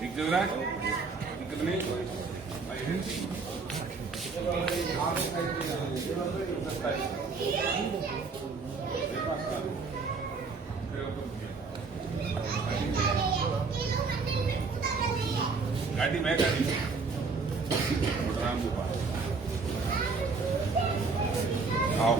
ठीक चल रहा है? कितने गाड़ी में आओ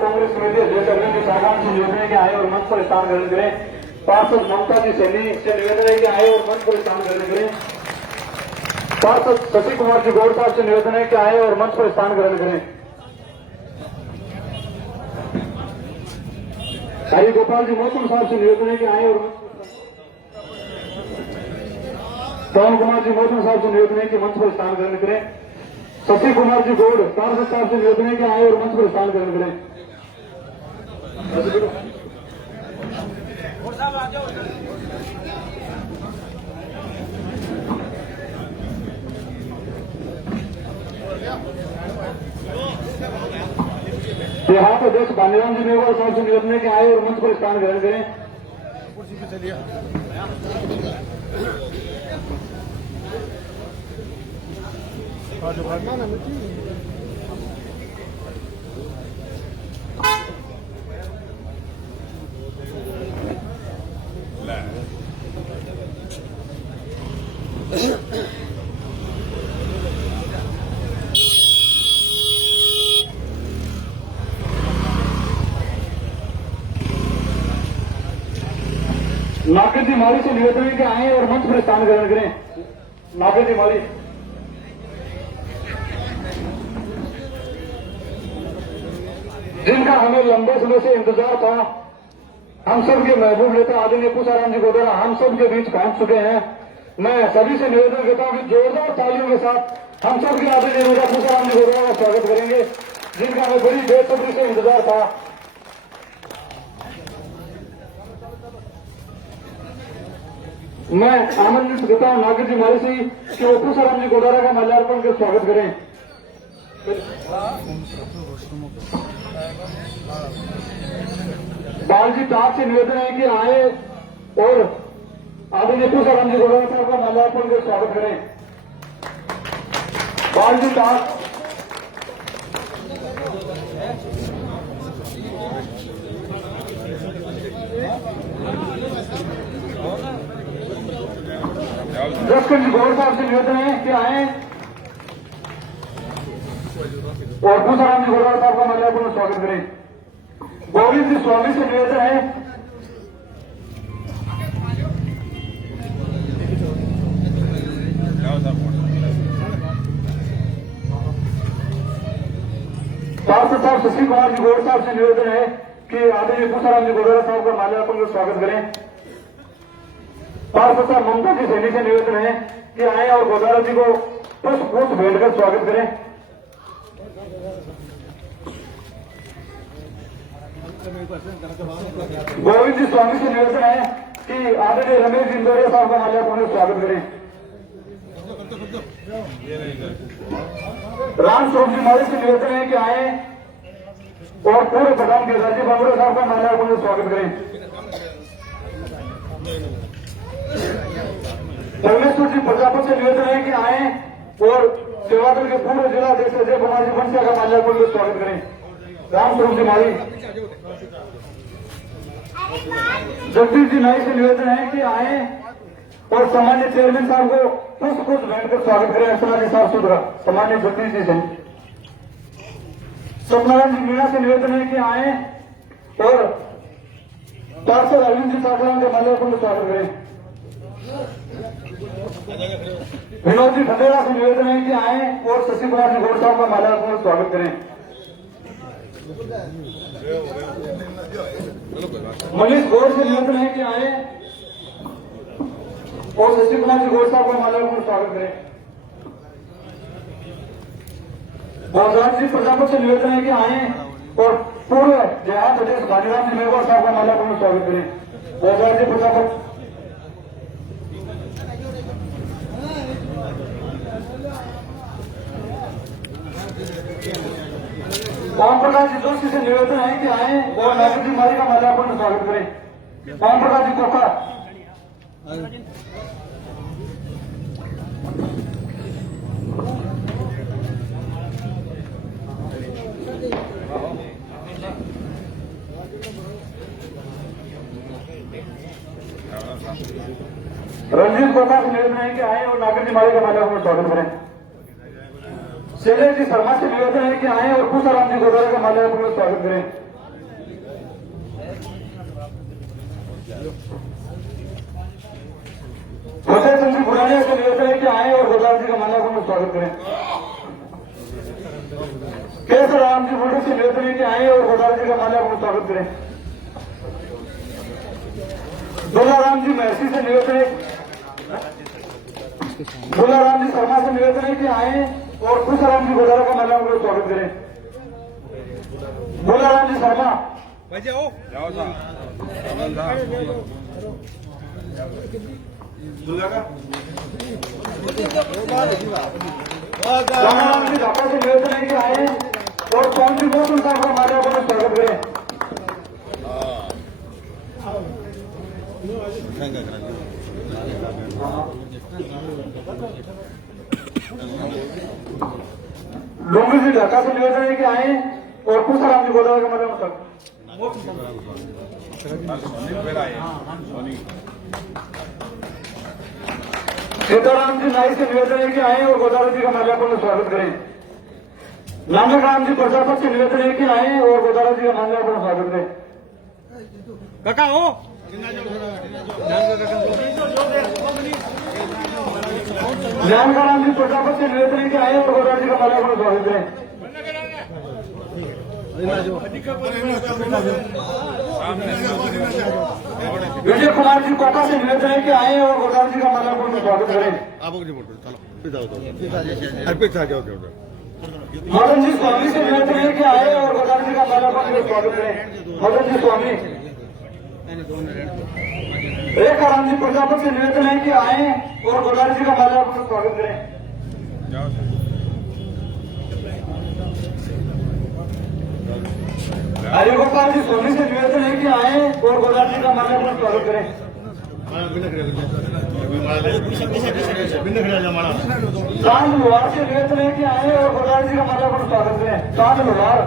कांग्रेस समिति अध्यक्ष अरविंद साहब से निवेदन है कि आए और मंच पर स्थान ग्रहण करें। पार्षद ममता जी सैनी से निवेदन है कि आए और मंच पर स्थान ग्रहण करें। पार्षद शशि कुमार जी गौड़ साहब से निवेदन है कि आए और मंच पर स्थान ग्रहण करें। हरि गोपाल जी मौसम साहब से निवेदन है कि आए और पवन कुमार जी मौसम साहब से निवेदन है कि मंच पर स्थान ग्रहण करें। शशि कुमार जी गौड़ पार्षद साहब से निवेदन है कि आए और मंच पर स्थान ग्रहण करें। देहात अध्यक्ष बानीराम जी मेघवाल साहब से निवेदन है कि आए और मंच पर स्थान ग्रहण करें। नागेश जी माली से निवेदन है कि आए और मंच पर स्थान ग्रहण करें। नागेश जी माली जिनका हमें लंबे समय से इंतजार था, हम सब के महबूब नेता आदरणीय पूसाराम जी गोदारा हम सब के बीच पहुंच चुके हैं। मैं सभी से निवेदन करता हूं कि जोरदार तालियों के साथ हम सब के आदरणीय नेता पूसाराम जी गोदारा का स्वागत करेंगे, जिनका हमें बड़ी बेसब्री से इंतजार था। मैं आमंत्रित करता हूं नागेश जी माली से कि वो पूसाराम जी गोदारा का माल्यार्पण कर स्वागत करें। बालजी टाक से निवेदन है कि आए और आदरणीय पूसाराम जी गोदारा साहब का माल्यार्पण कर स्वागत करें। बालजी टाक दशकंज गौड़ साहब से निवेदन है कि आए और पूसाराम जी गोदारा साहब का माल्यार्पण कर स्वागत करें। गोविंद जी स्वामी से निवेदन है पार्षद साहब शशि कुमार जी गौड़ साहब से निवेदन है कि आदरणीय पूसाराम जी गोदारा साहब का माल्यार्पण कर स्वागत करें। पार्षद साहब ममता जी सैनी से निवेदन है कि आए और गोदारा जी को पुष्प भेंट कर स्वागत करें। गोविंद जी स्वामी से निवेदन है कि आदरणीय रमेश इंदौरिया साहब का माल्यार्पण कर स्वागत करें। राम स्वरूप जी मौर्य से निवेदन है कि आए और पूर्व प्रधान के राजीव बाबूराव साहब का माल्यार्पण कर स्वागत करें। परमेश्वर जी प्रजापति से निवेदन है कि आए और सेवादल के पूर्व जिला अध्यक्ष अजय कुमार जी बंसिया का माल्यार्पण कर स्वागत करें। राम स्वरूप जी माली जगदीश जी नाई से निवेदन है कि आए और सामान्य चेयरमैन साहब को पुष्प भेंट कर स्वागत करें। अर्चना जी साफ सुथरा सामान्य जगदीश जी से। सत्यनारायण जी मीणा से निवेदन है कि आए और पार्षद अरविंद जी सासाराम के माल्यार्पण कर स्वागत करें। विनोद जी खंडेरा से निवेदन है कि आए और शशि कुमार जी गौड़ साहब का माल्यार्पण कर स्वागत करें। मनीष गौड़ से निवेदन है कि आए और शशि कुमार जी गौड़ साहब का माल्यार्पण स्वागत करें। भोजराज जी प्रजापति से निवेदन है कि आए और पूर्व देहात अध्यक्ष बानीराम जी मेघवाल साहब का माल्यार्पण स्वागत करें। भोजराज जी प्रजापति ओम प्रकाश जी जोशी से निवेदन है कि आए और नागर जी माली का माल्यार्पण स्वागत करें। ओम प्रकाश जी कोका। रंजीत कोका से निवेदन है कि आए और नागर जी माली का माल्यार्पण स्वागत करें। शैलेश जी शर्मा से निवेदन है कि आए और पूसाराम जी गोदारा का माल्यार्पण में स्वागत करें। हुसैन जी बुरानिया से निवेदन है कि आए और गोदारा जी का माल्यार्पण में स्वागत करें। केसर राम जी बुल्डू से निवेदन है कि आए और गोदारा जी का माल्यार्पण में स्वागत करें। दुलाराम जी महर्षि से निवेदन है, दुलाराम जी शर्मा से निवेदन है कि आए और पूसाराम जी गोदारा का माल्यार्पण में स्वागत करें। दुलाराम जी शर्मा जाओ रामाराम जी ढाका से निवेदन है कि आए और कौन सी मौसम साहब का माल्यार्पण में स्वागत करें। डोंगरी जी ढाका से निवेदन है कि आए और पूसाराम जी गोदारा का माल्यार्पण सीताराम जी नाई से निवेदन है कि आए और गोदारा जी का माल्यार्पण में स्वागत करें। नानक राम जी प्रजापत से निवेदन है कि आए और गोदारा जी का माल्यार्पण में स्वागत करें। काका हो ज्ञानकाराम जी प्रजापत से निवेदन है कि आए और गोदारा जी का माल्यार्पण में स्वागत करें। विजय कुमार जी कोका से निवेदन है कि आए और गोदारा जी का माल्यार्पण में स्वागत करें। मदन जी स्वामी से निवेदन है कि आए और गोदारा जी का माल्यार्पण में स्वागत करें। मदन जी स्वामी। रेखाराम जी प्रजापत से निवेदन है कि आए और गोदारा जी का माल्यार्पण में स्वागत करें। हरिगोपाल जी सोनी से निवेदन है कि आए और गोदारा जी का माल्यार्पण में स्वागत करें। चांद लोहार से निवेदन है कि आए और गोदारा जी का माल्यार्पण में स्वागत करें। चांद लोहार।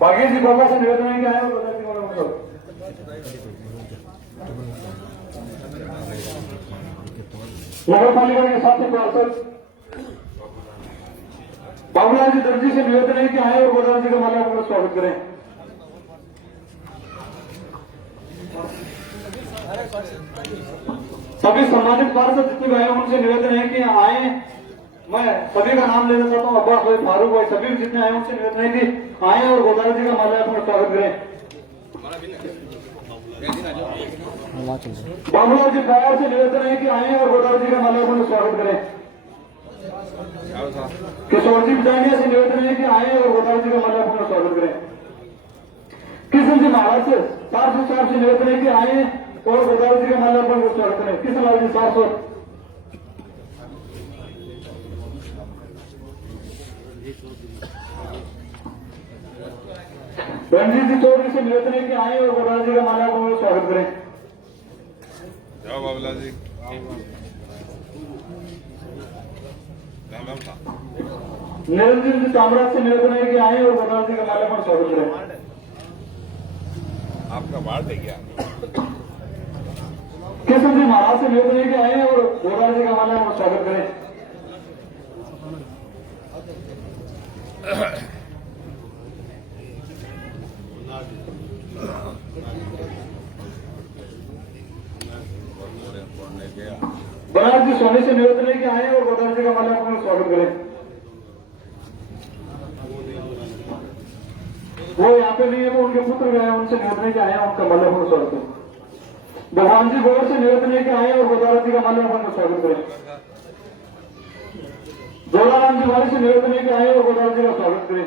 बागी जी बाबा से निवेदन है कि आए और गोदारा जी का माल्यार्पण में नगर पालिका के साथ ही पार्षद बाबूलाल जी दर्जी से निवेदन है कि आए और गोदारा जी का माल्यार्पण में स्वागत करें। सभी सम्मानित पार्षद जितने भी आए उनसे निवेदन है कि आए। मैं सभी का नाम लेना चाहता हूँ, अब्बास भाई, फारूक भाई, सभी जितने आए उनसे निवेदन है कि आए और गोदारा जी का माल्यार्पण में स्वागत करें। बाबूलाल जी पावर से निवेदन है कि आए और गोदारा जी का माल्यार्पण में स्वागत करें। किशोर जी बिटानिया से निवेदन है कि आए और गोदारा जी का माल्यार्पण में स्वागत करें। किशन जी महाराज से 404 से निवेदन है कि आए और गोदारा जी का माल्यार्पण में स्वागत करें। किशन लाल जी 400। रणजीत जी चौधरी से निवेदन है कि आए और गोदारा जी का माल्यार्पण में स्वागत करें। जाओ बाबूलाल जी। निरंजन जी कामराज से निवेदन है कि आए और गोदारा जी का माल्यार्पण में स्वागत करें। आपका वार्ड है क्या? किशन जी महाराज से निवेदन है कि आए और गोदारा जी का माल्यार्पण में स्वागत करें। बनारस जी सोनी से निवेदन है कि आए और गोदारा जी का माल्यार्पण में स्वागत करें। वो यहाँ पे नहीं है, वो उनके पुत्र गए, उनसे निवेदन है कि आए उनका माल्यार्पण में स्वागत करें। भगवान जी गोवर से निवेदन है कि आए और गोदारा जी का माल्यार्पण में स्वागत करें। जोलाराम जी वाले से निवेदन है कि आए और गोदावरी जी का स्वागत करें।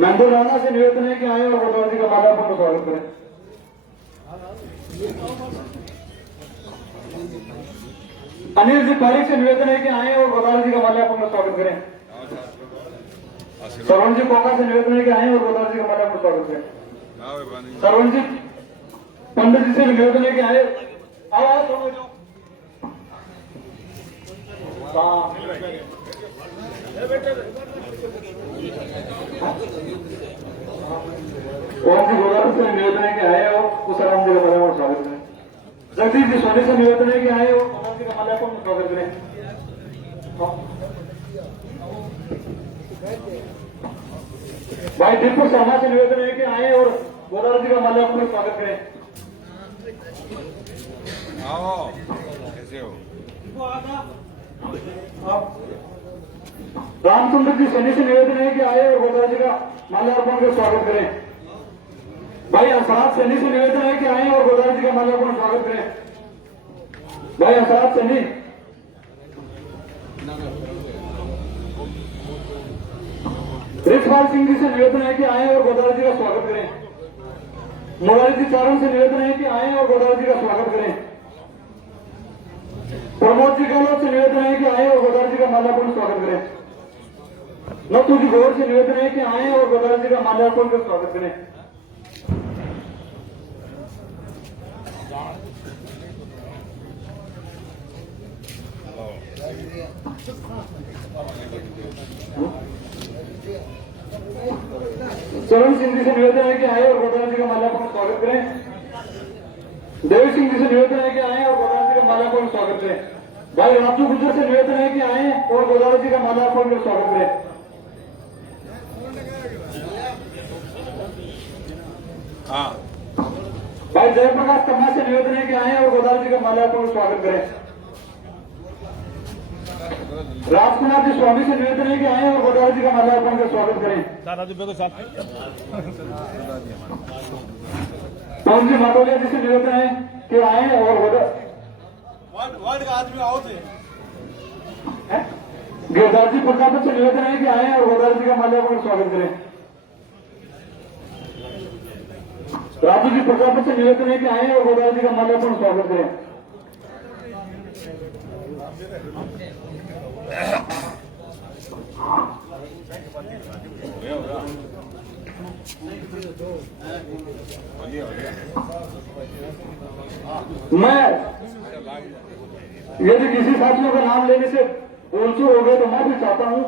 महमूद राणा से निवेदन है कि आए और गोदावरी जी का माल्यार्पण का स्वागत करें। अनिल जी पारिक से निवेदन है कि आए और गोदावरी जी का माल्यार्पण का स्वागत करें। श्रवण जी कोका से निवेदन है कि आए और गोदावरी जी का माल्यार्पण का स्वागत करें। श्रवण जी पंडित जी से निवेदन है कि आए। आवाज ओम जी गोदावरी से निवेदन है कि आए और कुशराम जी का माल्यार्पण का स्वागत करें। जगदीश जी सोनी से निवेदन है कि आए और गोदावरी जी का माल्यार्पण का स्वागत करें। भाई दीपक शर्मा से निवेदन है कि आए और गोदावरी जी का माल्यार्पण का स्वागत करें। आओ कैसे हो? रामचंद्र जी सैनी से निवेदन है कि आए और गोदावरी जी का माल्यार्पण का स्वागत करें। भाई असरात सैनी से निवेदन है कि आए और गोदावरी जी का माल्यार्पण का स्वागत करें। भाई असरात सैनी। रिछपाल सिंह जी से निवेदन है कि आए और गोदावरी जी का स्वागत करें। मुरारी जी चारण से निवेदन है कि आए और गोदावरी जी का स्वागत करें। प्रमोद जी गहलोत से निवेदन है कि आए और गोदावरी जी का माल्यार्पण का स्वागत करें। नथु जी गौर से निवेदन है कि आए और गोदावरी जी का माल्यार्पण का स्वागत करें। चरण सिंह जी से निवेदन है कि आए और गोदावरी जी का माल्यार्पण का स्वागत करें। देव सिंह जी से निवेदन है कि आए और गोदावरी जी का माल्यार्पण का स्वागत करें। भाई राजू गुजर से निवेदन है कि आए और गोदावरी जी का माल्यार्पण का स्वागत करें। हाँ भाई जयप्रकाश तम्मा से निवेदन है कि आए और गोदावरी जी का माल्यार्पण का स्वागत करें। राजकुमार जी स्वामी से निवेदन है कि आए और गोदावरी जी का माल्यार्पण का स्वागत करें। पवन जी माटोलिया जी से निवेदन है कि आए और वार्ड का आदमी आओ थे। गिरदार जी प्रताप से निवेदन है कि आए और गोदावरी जी का माल्यार्पण का स्वागत करें। राजू जी प्रताप से निवेदन है कि आए और गोदावरी जी का माल्यार्पण का स्वागत करें। मैं यदि किसी साथियों का नाम लेने से बोलचूक हो गए तो मैं भी चाहता हूं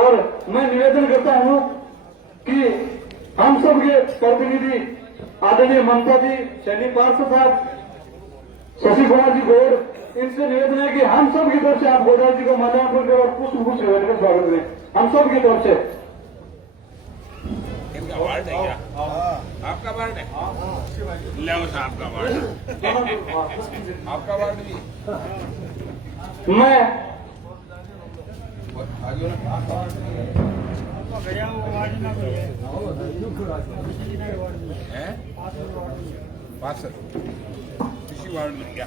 और मैं निवेदन करता हूं कि हम सब के प्रतिनिधि आदरणीय ममता जी, सैनी पार्षद साहब, शशि कुमार जी गौड़, इनसे निवेदन है कि हम सब की तरफ से आप गोदावरी जी को माल्यार्पण करें और पुष्प गुच्छ का स्वागत करें। हम सब की तरफ से। इनका वार्ड है क्या? आपका वार्ड है? ले आपका वार्ड आपका वार्ड भी। मैं पास किसी वार्ड में क्या?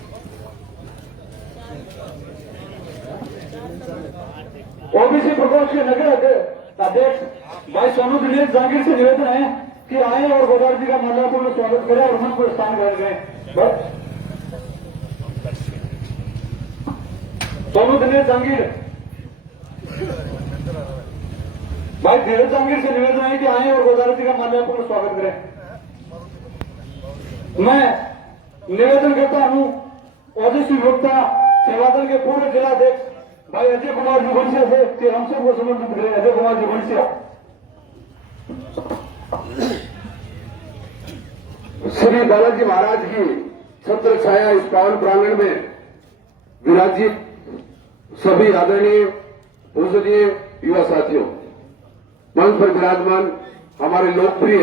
ओबीसी प्रकोष्ठ के नगर अध्यक्ष भाई सोनू दिनेश जहांगीर से निवेदन है कि आए और गोदावरी जी का माल्यार्पण में स्वागत करें और मंच पर स्थान ग्रहण करें। बस सोनू दिनेश जहांगीर। भाई धीरज जहांगीर से निवेदन है कि आए और गोदावरी जी का माल्यार्पण में स्वागत करें। मैं निवेदन करता हूं ओबीसी वक्ता सेवादल के पूर्व जिलाध्यक्ष भाई अजय कुमार जुगनसिया से कि हम सबको समर्पित करें। अजय कुमार जुगनसिया। श्री बालाजी महाराज की छत्र छाया इस पावन प्रांगण में विराजित सभी आदरणीय पूजनीय युवा साथियों, मंच पर विराजमान हमारे लोकप्रिय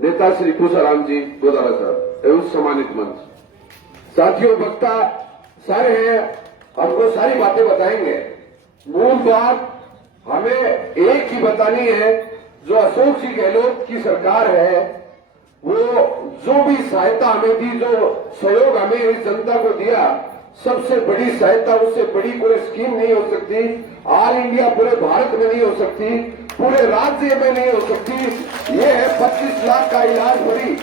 नेता श्री कुशाराम जी गोदारा साहब एवं सम्मानित मंच साथियों, वक्ता सारे हैं, हमको सारी बातें बताएंगे। मूल बात हमें एक ही बतानी है, जो अशोक जी गहलोत की सरकार है वो जो भी सहायता हमें दी, जो सहयोग हमें इस जनता को दिया, सबसे बड़ी सहायता, उससे बड़ी कोई स्कीम नहीं हो सकती। ऑल इंडिया पूरे भारत में नहीं हो सकती, पूरे राज्य में नहीं हो सकती। ये है 25 लाख का इलाज फ्री।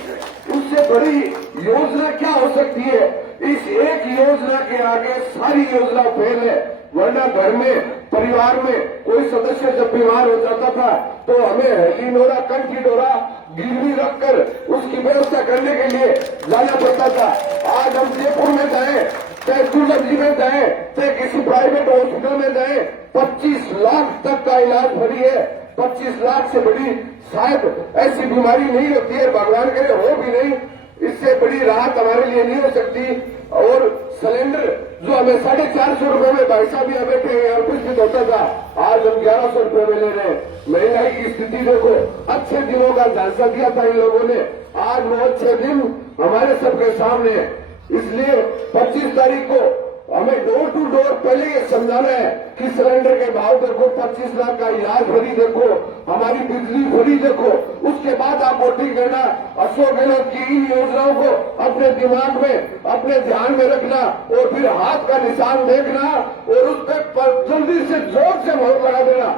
उससे बड़ी योजना क्या हो सकती है? इस एक योजना के आगे सारी योजना फेल है। वरना घर में, परिवार में कोई सदस्य जब बीमार हो जाता था तो हमें हेलीनोरा, कंठीडोरा गिरवी रखकर उसकी व्यवस्था करने के लिए जाना पड़ता था। आज हम जयपुर में जाए, चाहे दुर्लभ जी में जाए, चाहे किसी प्राइवेट हॉस्पिटल में जाए, 25 लाख तक का इलाज फ्री है। 25 लाख से बड़ी शायद ऐसी बीमारी नहीं होती है, भगवान करे हो भी नहीं। इससे बड़ी राहत हमारे लिए नहीं हो सकती। और सिलेंडर जो हमें 450 रुपए में भाई साहब यहाँ बैठे हैं उपस्थित होता था, आज हम 1100 रुपए में ले रहे हैं। महंगाई की स्थिति देखो, अच्छे दिनों का झांसा दिया था इन लोगों ने, आज वो अच्छे दिन हमारे सबके सामने है। इसलिए 25 तारीख को हमें डोर टू डोर पहले ये समझाना है कि सिलेंडर के भाव देखो, 25 लाख का इलाज फ्री देखो, हमारी बिजली फ्री देखो। उसके बाद आप वोटिंग करना। अशोक गहलोत की इन योजनाओं को अपने दिमाग में, अपने ध्यान में रखना और फिर हाथ का निशान देखना और उस पर जल्दी से जोर से मोहर लगा देना,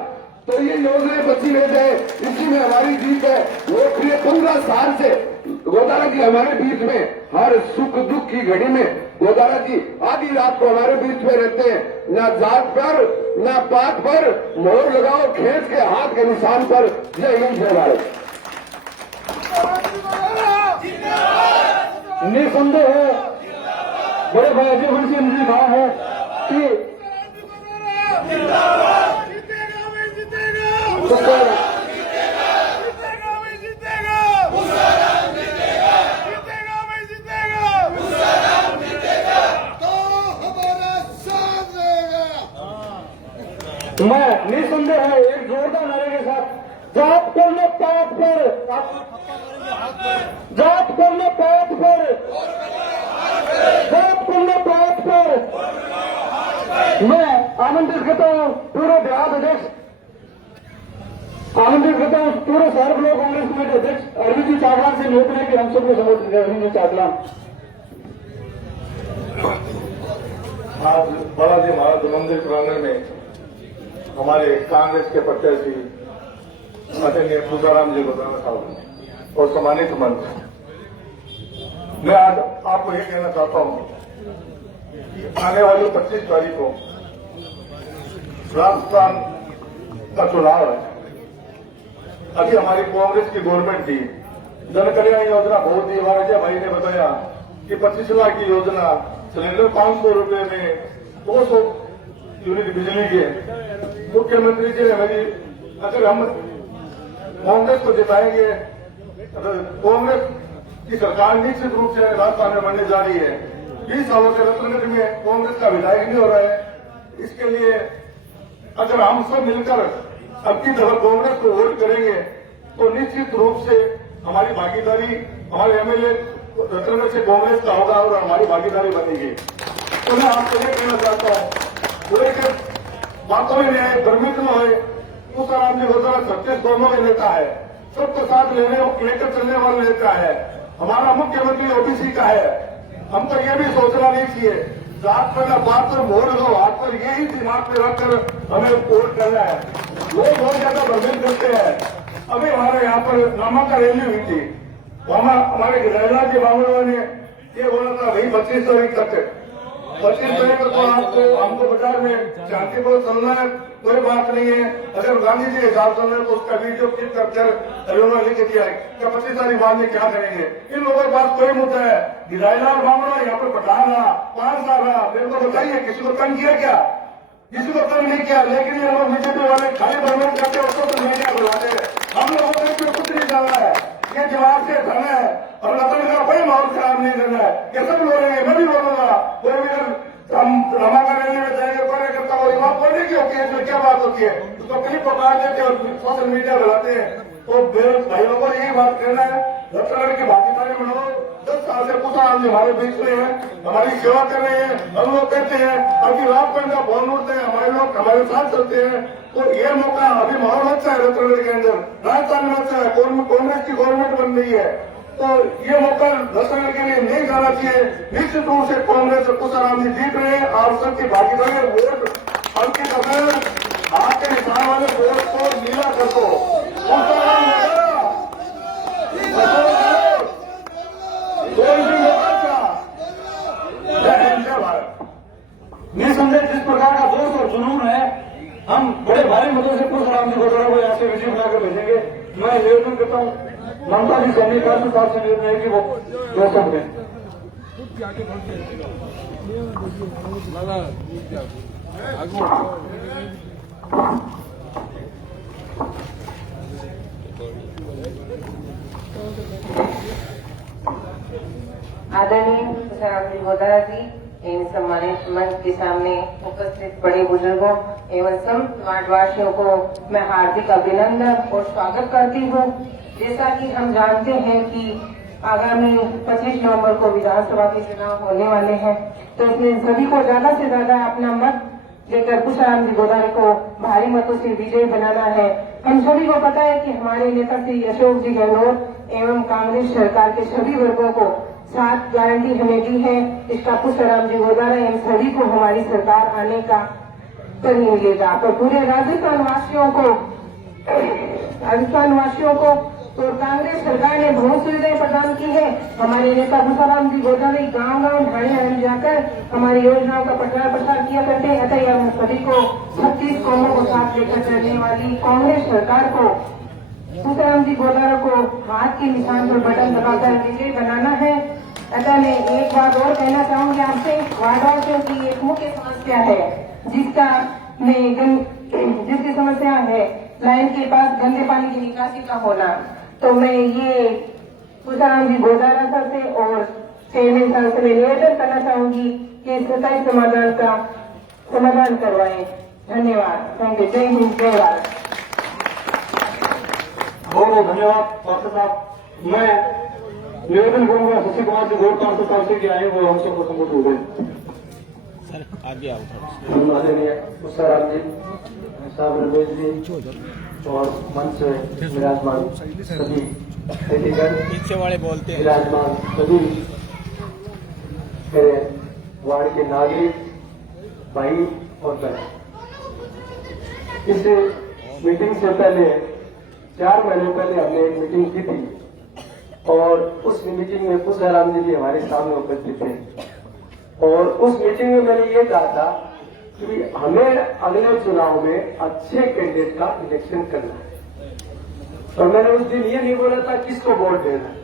तो ये योजनाएं बची रह जाए। इसी में हमारी जीत है। वो फिर 15 साल से गोदारा जी हमारे बीच में, हर सुख दुख की घड़ी में गोदारा जी आधी रात को हमारे बीच में रहते हैं। ना जात पर, ना पात पर मोहर लगाओ, खींच के हाथ के निशान पर। जय हिंद, जय भारत। निसंदेह है, बड़े भाई अजय वंशी ने कहा है कि मैं निसंदेह है एक जोरदार नारे के साथ जात करने पात पर, जात करने पात पर, जात करने पात पर। मैं आमंत्रित करता हूँ पूरे बिहार अध्यक्ष, आमंत्रित करता हूँ पूरे शहर ब्लॉक कांग्रेस कमेटी अध्यक्ष अरविंद जी चावलान से निवेदन है कि हम सबको संबोधित करें। अरविंद जी चावलान। आज बालाजी महाराज मंदिर प्रांगण में हमारे कांग्रेस के प्रत्याशी आदरणीय पूजाराम जी गोदारा साहब और सम्मानित मंच, मैं आज आपको ये कहना चाहता हूं कि आने वाली 25 तारीख को राजस्थान का चुनाव है। अभी हमारी कांग्रेस की गवर्नमेंट थी, जन कल्याण योजना बहुत ही वाणिज्य भाई ने बताया कि 25 लाख की योजना, सिलेंडर 500 रुपए में 200 यूनिट बिजली के। मुख्यमंत्री जी ने मेरी, अगर हम कांग्रेस को जिताएंगे, अगर कांग्रेस की सरकार निश्चित रूप से राजस्थान में बनने जा रही है। 20 सालों से रत्नगढ़ में कांग्रेस का विधायक नहीं हो रहा है। इसके लिए अगर हम सब मिलकर अब की दफा कांग्रेस को वोट करेंगे तो निश्चित रूप से हमारी भागीदारी, हमारे एमएलए रत्नगढ़ से कांग्रेस का होगा और हमारी भागीदारी बनेगी। तो मैं आपको ये कहना चाहता हूँ, पूरे बातों में भ्रमित न हो। पूजाराम जी गोदारा छत्तीस दोनों में नेता है, सबको साथ लेकर चलने वाला नेता है। हमारा मुख्यमंत्री ओबीसी का है। हम तो ये भी सोचना नहीं चाहिए जात पर, बात पर मोहर लो हाथ पर, यही दिमाग में रखकर हमें वोट करना है। लोग बहुत ज्यादा भ्रमित करते हैं। अभी हमारे यहाँ पर नामांकन रैली हुई थी, हमारे गृहला के मामलों ने ये बोला था भाई 25 तारीख तक, 25 तारीख को आपको हमको बाजार में शांतिपूर्वक चलना है, कोई बात नहीं है। अगर गांधी जी हिसाब चल रहे हैं तो उसका वीडियो क्लिक कर उन्होंने लिख दिया है कि 25 तारीख बाद में क्या करेंगे। इन लोगों के पास कोई मुद्दा है, गिराईलाल मामला यहाँ पर पठान रहा, 5 साल रहा, मेरे को बताइए किसी को तंग किया क्या? किसी को तंग नहीं किया। लेकिन ये लोग बीजेपी वाले खाली भ्रमण करते हैं, उसको तो मीडिया बुलाते हैं। हम लोगों ने कुछ नहीं डाला है, ये जवाब से धन है और रतन का कोई माहौल खराब नहीं करना है। ये सब बोलेंगे, मैं भी बोलूंगा। कोई भी हम नामांकन रैली में जाएंगे, कार्यकर्ता को वहां पढ़ने की होती है, इसमें क्या बात होती है? उसको क्लिप पकड़ा देते और सोशल मीडिया बुलाते हैं। तो भाइयों को यही बात कहना है, रत्नगढ़ की भागीदारी बनाओ। 10 साल से पूजाराम जी हमारे बीच में है, हमारी सेवा कर रहे हैं। हम लोग कहते हैं अभी रात का फोन उठते हैं, हमारे लोग हमारे साथ चलते हैं। तो ये मौका, अभी माहौल अच्छा है रत्नगढ़ के अंदर, राजस्थान में अच्छा है, कांग्रेस की गवर्नमेंट बन रही है। तो ये मौका दर्शक के लिए नहीं जाना चाहिए। निश्चित रूप से कांग्रेस और पुष्पाराम जी जीत रहे हैं। आप सबकी भागीदारी वोट अंकित अगर आपके निशान वाले वोट को नीला कर दो। पुष्पाराम निसंदेह जिस प्रकार का जोश और जुनून है, हम बड़े भारी मतों से पुष्पाराम जी घोटाला को यहाँ से विजय बनाकर भेजेंगे। मैं निवेदन करता हूँ ममता जी सैनी कार्य साहब से निवेदन है कि वो जोशम दें। आदरणीय पुष्पाराम जी घोटाला जी एवं सम्मानित मंच के सामने उपस्थित बड़े बुजुर्गों एवं संत वार्डवासियों को मैं हार्दिक अभिनंदन और स्वागत करती हूँ। जैसा कि हम जानते हैं कि आगामी 25 नवंबर को विधानसभा के चुनाव होने वाले हैं, तो इसमें सभी को ज्यादा से ज्यादा अपना मत देकर पुष्पाराम जी घोटाला को भारी मतों से विजयी बनाना है। हम सभी को पता है कि हमारे नेता श्री अशोक जी गहलोत एवं कांग्रेस सरकार के सभी वर्गों को 7 गारंटी हमें दी है। इसका पुष्पाराम जी घोटाला एवं सभी को हमारी सरकार आने का कर मिलेगा। तो पूरे राजस्थान वासियों को तो कांग्रेस सरकार ने बहुत सुविधाएं प्रदान की है। हमारे नेता पुष्पाराम जी घोटाला गांव-गांव ढाणे जाकर हमारी योजनाओं का प्रचार प्रसार किया करते हैं। अतः हम सभी को 36 कौमों को साथ लेकर चलने वाली कांग्रेस सरकार को पुष्पाराम जी घोटाला को हाथ के निशान पर बटन दबाकर विजयी बनाना है। अतः मैं एक बात और कहना चाहूंगी आपसे, वार्डवासियों की एक मुख्य समस्या है जिसकी समस्या है लाइन के पास गंदे पानी की निकासी का होना। तो मैं ये पुष्पाराम जी घोटाला सर से और चेयरमैन साहब से निवेदन करना चाहूंगी कि स्थायी समाधान करवाएं। धन्यवाद। Thank you. जय हिंद, जय भारत। बहुत बहुत धन्यवाद डॉक्टर साहब। मैं निवेदन करूंगा शशि कुमार जी गौर कांग्रेस साहब से आए वो हम सबको संबोधित हो गए। आगे आओ। आदरणीय पुष्पाराम जी साहब, रमेश जी और मंच से विराजमान सभी अधिकारी, पीछे वाले बोलते हैं, विराजमान सभी मेरे वार्ड के नागरिक भाई और बहन, इस मीटिंग से पहले 4 महीने पहले हमने एक मीटिंग की थी और उस मीटिंग में पुष्पाराम जी भी हमारे सामने उपस्थित थे। और उस मीटिंग में मैंने ये कहा था कि हमें अगले चुनाव में अच्छे कैंडिडेट का इलेक्शन करना है। और मैंने उस दिन ये नहीं बोला था किसको वोट देना है,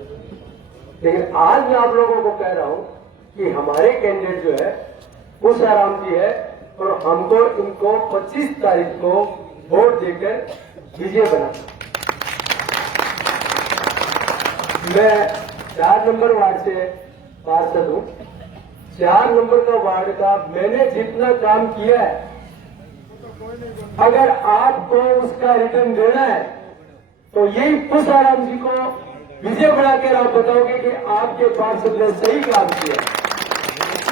लेकिन आज मैं आप लोगों को कह रहा हूं कि हमारे कैंडिडेट जो है पुष्पाराम जी है और हमको इनको 25 तारीख को वोट देकर विजय बनाना। मैं 4 नंबर वार्ड से पार्षद हूं। 4 नंबर का वार्ड का मैंने जितना काम किया है, अगर आपको उसका रिटर्न देना है तो यही पुष्पाराम जी को विजय बनाकर आप बताओगे कि आपके पार्षद ने सही काम किया।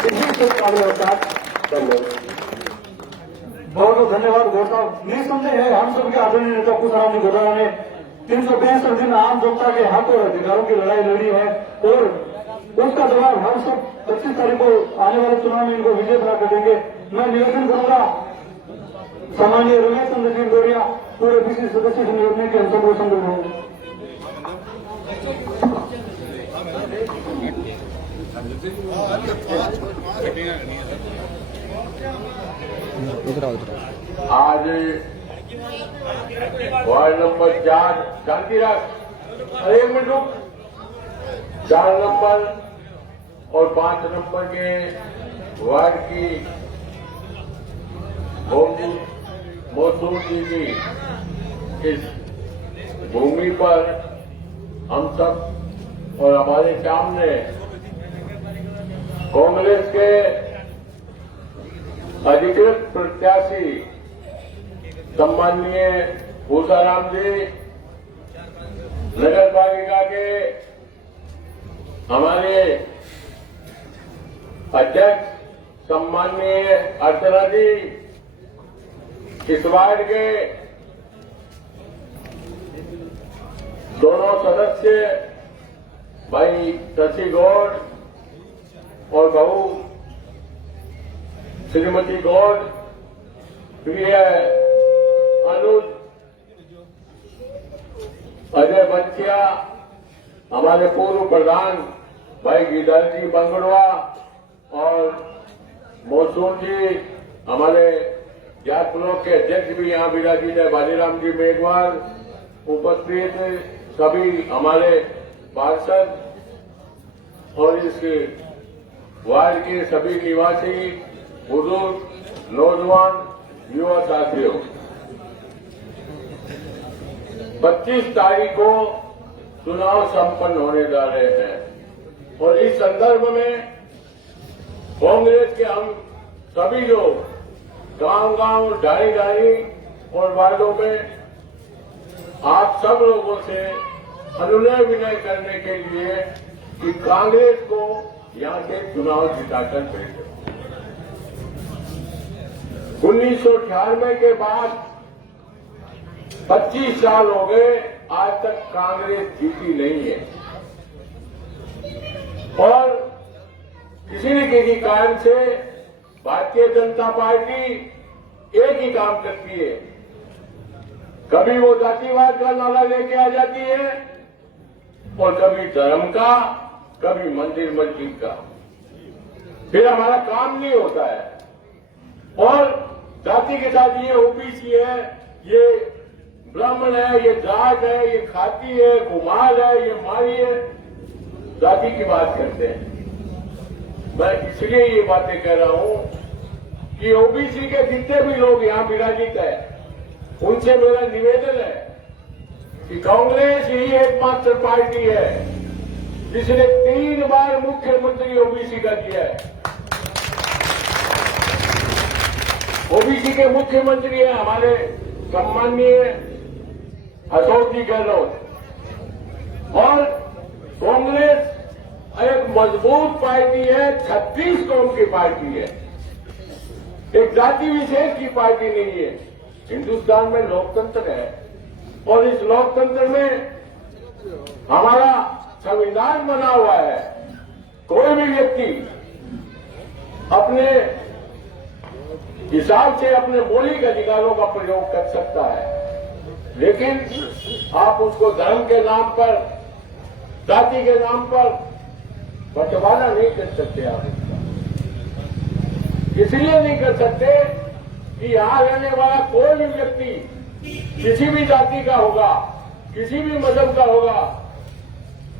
इसी शुभकामनाओं के साथ धन्यवाद। बहुत बहुत धन्यवाद गौर साहब। निसंदेह है हम सबके आदरणीय नेता पुष्पाराम जी घोटाला ने 365 दिन आम जनता के हक और अधिकारों की लड़ाई लड़ी है और उसका जवाब हम सब 25 तारीख को आने वाले चुनाव में इनको विजय बनाकर देंगे। मैं निवेदन करूंगा सामान्य रमेश चंद्र जी गौरिया पूरे विशिष्ट सदस्य से निवेदन के हम सबको संबोधित होंगे। आज वार्ड नंबर 4 शांति राख, अरे 1 मिनट रुक। 4 नंबर और 5 नंबर के वार्ड की मौजूद की इस भूमि पर हम सब और हमारे सामने कांग्रेस के अधिकृत प्रत्याशी सम्माननीय पुष्पाराम जी, नगर पालिका के हमारे अध्यक्ष सम्माननीय अर्चना जी, इस वार्ड के दोनों सदस्य भाई शशि गौड़ और बहू श्रीमती गौड़, प्रिय अनुज, अजय बंसिया, हमारे पूर्व प्रधान भाई गिरधर जी बंगड़वा और मौसूम जी, हमारे जाट ब्लॉक के अध्यक्ष भी यहाँ विराजित है, बाजीराम जी मेघवाल, उपस्थित सभी हमारे पार्षद और इस वार्ड के सभी निवासी, बुजुर्ग, नौजवान, युवा साथियों, 25 तारीख को चुनाव संपन्न होने जा रहे हैं और इस संदर्भ में कांग्रेस के हम सभी लोग गांव-गांव, ढाई-ढाई और वार्डों में आप सब लोगों से अनुनय विनय करने के लिए कि कांग्रेस को यहां से चुनाव जिताकर भेजें। 1998 के बाद 25 साल हो गए, आज तक कांग्रेस जीती नहीं है और किसी न किसी कारण से भारतीय जनता पार्टी एक ही काम करती है, कभी वो जातिवाद का नारा लेके आ जाती है और कभी धर्म का, कभी मंदिर मस्जिद का, फिर हमारा काम नहीं होता है। और जाति के साथ ये ओबीसी है, ये ब्राह्मण है, ये जाट है, ये खाती है, कुमार है, ये मारी है, जाति की बात करते हैं। मैं इसलिए ये बातें कह रहा हूं कि ओबीसी के जितने भी लोग यहां विराजित है, उनसे मेरा निवेदन है कि कांग्रेस ही एकमात्र पार्टी है जिसने 3 बार मुख्यमंत्री ओबीसी का किया है। ओबीसी के मुख्यमंत्री हैं हमारे सम्माननीय अशोक जी गहलोत और कांग्रेस एक मजबूत पार्टी है, 36 कौम की पार्टी है, एक जाति विशेष की पार्टी नहीं है। हिंदुस्तान में लोकतंत्र है और इस लोकतंत्र में हमारा संविधान बना हुआ है, कोई भी व्यक्ति अपने हिसाब से अपने मौलिक अधिकारों का प्रयोग कर सकता है, लेकिन आप उसको धर्म के नाम पर, जाति के नाम पर बंटवारा नहीं कर सकते। आप इसका इसलिए नहीं कर सकते कि यहां रहने वाला कोई भी व्यक्ति किसी भी जाति का होगा, किसी भी मजहब का होगा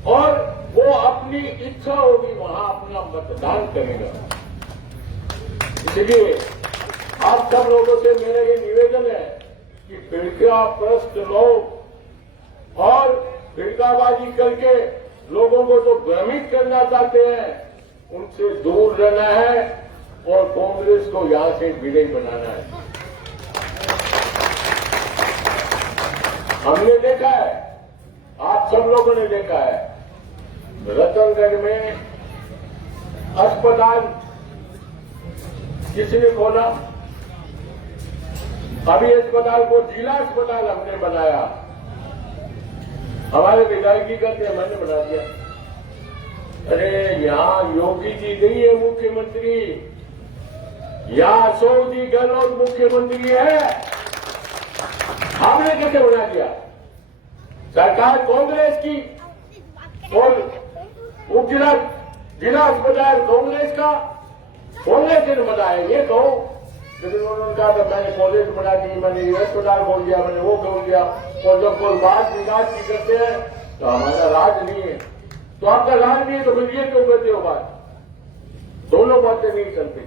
और वो अपनी इच्छा होगी वहां अपना मतदान करेगा। इसलिए आप सब लोगों से मेरा ये निवेदन है कि फिरकाप्रस्त लोग और फिरकाबाजी करके लोगों को जो भ्रमित करना चाहते हैं, उनसे दूर रहना है और कांग्रेस को यहां से विजयी बनाना है। हमने देखा है, आप सब लोगों ने देखा है, रतनगढ़ में अस्पताल किसने खोला? अभी अस्पताल को जिला अस्पताल हमने बनाया, हमारे विधायक जी कहते हैं मैंने बना दिया। अरे यहां योगी जी नहीं है मुख्यमंत्री, यहां अशोक जी गहलोत मुख्यमंत्री है। हमने कैसे बना दिया? सरकार कांग्रेस की और जिला अस्पताल कांग्रेस का, कांग्रेस ने बनाया ये कहो। लेकिन उन्होंने कहा कि मैंने कॉलेज बना दी, मैंने ये अस्पताल खोल दिया, मैंने वो खोल दिया, और जब कोई बात विकास की करते हैं तो हमारा राज नहीं है। तो आपका राज नहीं है तो फिर ये क्यों करते हो बात? दोनों बातें नहीं चलती,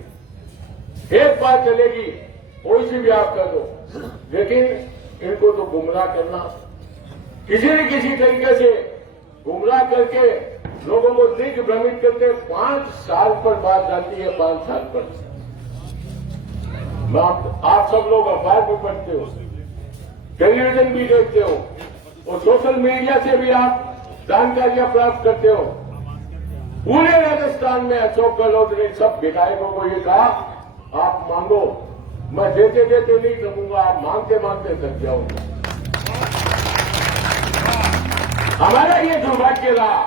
एक बात चलेगी, कोई सी भी आप कर दो, लेकिन इनको तो गुमराह करना, किसी न किसी तरीके से गुमराह करके लोगों को दिग्भ्रमित करके 5 साल पर बात जाती है, 5 साल पर। आप सब लोग अखबार भी पढ़ते हो, टेलीविजन भी देखते हो और सोशल मीडिया से भी आप जानकारियां प्राप्त करते हो। पूरे राजस्थान में अशोक गहलोत ने सब विधायकों को ये कहा, आप मांगो, मैं देते देते नहीं सकूंगा, आप मांगते मांगते थक जाओगे। हमारा ये दुर्भाग्य रहा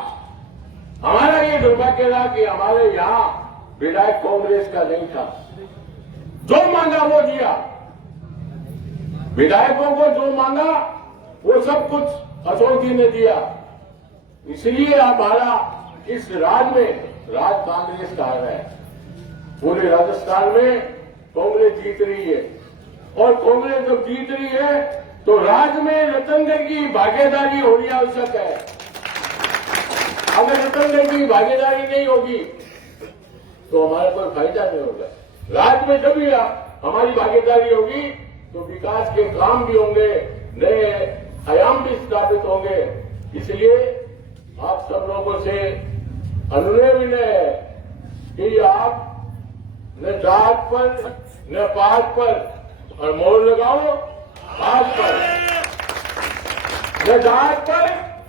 ये दुर्भाग्य था कि हमारे यहाँ विधायक कांग्रेस का नहीं था। जो मांगा वो दिया, विधायकों को जो मांगा वो सब कुछ अशोक जी ने दिया। इसलिए हमारा इस राज्य में राज कांग्रेस का है। पूरे राजस्थान में कांग्रेस जीत रही है, और कांग्रेस जब जीत रही है तो राज्य में रतनगढ़ की भागीदारी होनी आवश्यक है। अगर रतनगढ़ की भागीदारी नहीं होगी तो हमारा कोई फायदा नहीं होगा। राज्य में जब भी हमारी भागीदारी होगी तो विकास के काम भी होंगे, नए आयाम भी स्थापित होंगे। इसलिए आप सब लोगों से अनुरोध विनय है कि आप न जात पर न पात पर और मोहर लगाओ, हाथ पर न जात पर